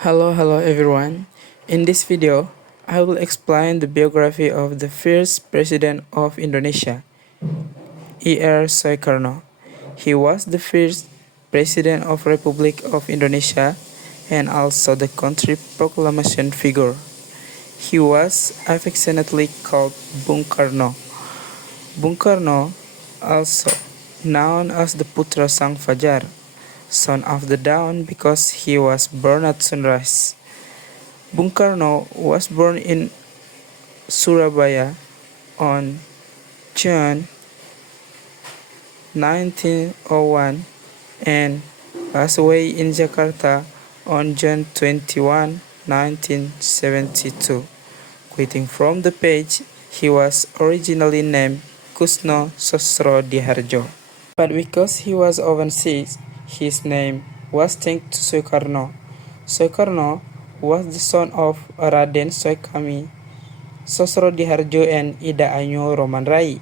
Hello everyone. In this video, I will explain the biography of the first president of Indonesia, E.R. Soekarno. He was the first president of Republic of Indonesia and also the country proclamation figure. He was affectionately called Bung Karno. Bung Karno, also known as the Putra Sang Fajar, son of the dawn because he was born at sunrise. Bung Karno was born in Surabaya on June 1901 and passed away in Jakarta on June 21, 1972. Quoting from the page, he was originally named Kusno Sosrodihardjo, but because he was overseas, his name was changed to Soekarno. Soekarno was the son of Raden Soekami Sosrodihardjo and Ida Anyo Romanrai.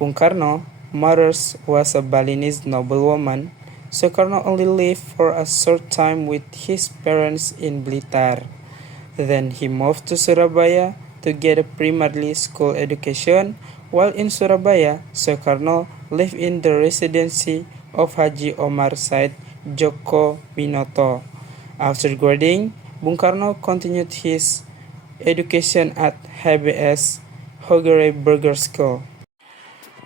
Bung Karno mother was a Balinese noblewoman. Soekarno only lived for a short time with his parents in Blitar. Then he moved to Surabaya to get a primary school education. While in Surabaya, Soekarno lived in the residency of Haji Omar Said Djoko Binoto. After graduating, Bung Karno continued his education at HBS Hogere Burger School.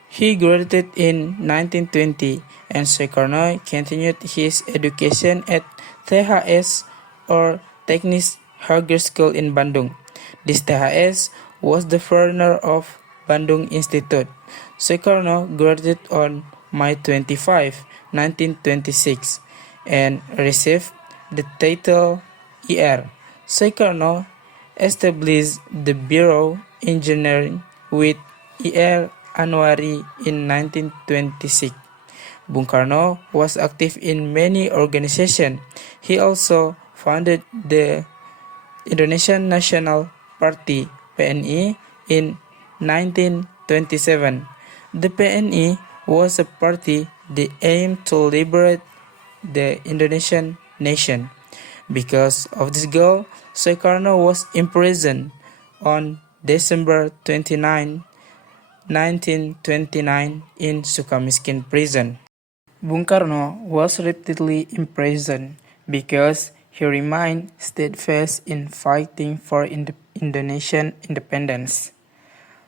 He graduated in 1920 and Soekarno continued his education at THS or Teknis Hogere School in Bandung. This THS was the forerunner of Bandung Institute. Soekarno graduated on May 25, 1926 and received the title ER. Soekarno established the Bureau Engineering with ER Anwari in 1926. Bung Karno was active in many organizations. He also founded the Indonesian National Party (PNI) in 1927. The PNI was a party that aimed to liberate the Indonesian nation. Because of this goal, Soekarno was imprisoned on December 29, 1929 in Sukamiskin Prison. Bung Karno was repeatedly imprisoned because he remained steadfast in fighting for Indonesian independence.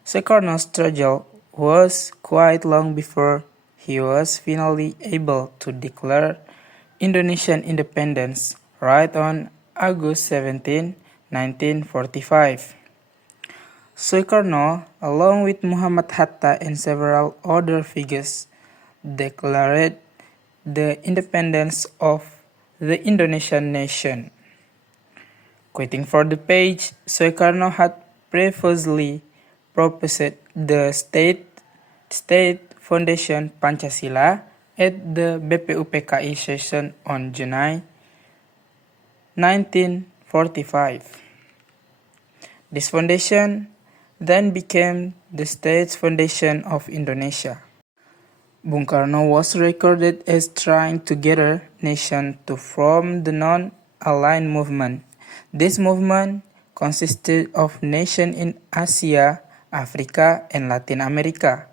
Soekarno's struggle was quite long before he was finally able to declare Indonesian independence right on August 17, 1945. Soekarno, along with Muhammad Hatta and several other figures, declared the independence of the Indonesian nation. Quoting for the page, Soekarno had previously proposed the state foundation Pancasila at the BPUPKI session on July 1945. This foundation then became the State Foundation of Indonesia. Bung Karno was recorded as trying to gather nations to form the non-aligned movement. This movement consisted of nations in Asia, Africa, and Latin America.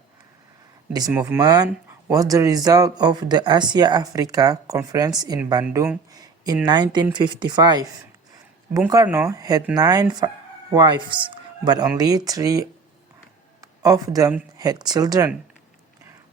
This movement was the result of the Asia-Africa Conference in Bandung in 1955. Bung Karno had 9 wives, but only 3 of them had children.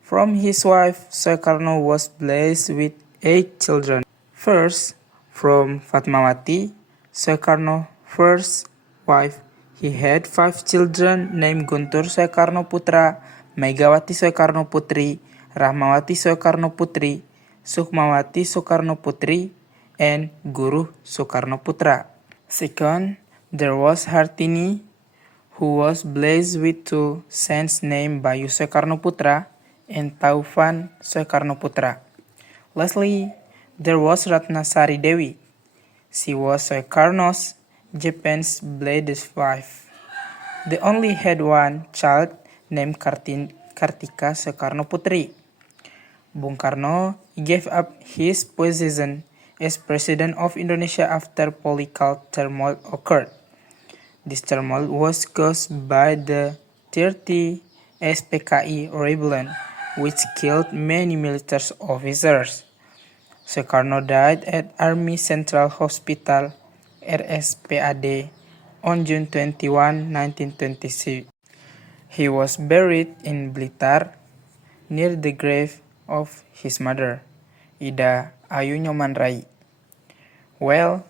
From his wife, Soekarno was blessed with 8 children. First, from Fatmawati, Soekarno's first wife, he had 5 children named Guntur Soekarno Putra, Megawati Soekarno Putri, Rahmawati Soekarno Putri, Sukmawati Soekarno Putri, and Guru Soekarno Putra. Second, there was Hartini, who was blessed with 2 sons named Bayu Soekarno Putra and Taufan Soekarno Putra. Lastly, there was Ratnasari Dewi. She was Soekarno's Japan's bladest wife. They only had 1 child named Kartika Soekarno Putri. Bung Karno gave up his position as President of Indonesia after political turmoil occurred. This turmoil was caused by the 30 SPKI rebellion, which killed many military officers. Soekarno died at Army Central Hospital (RSPAD) on June 21, 1926. He was buried in Blitar, near the grave of his mother, Ida Ayu Nyoman Rai. Well,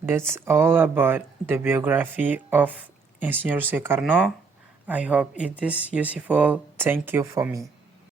that's all about the biography of Insinyur Soekarno. I hope it is useful. Thank you for me.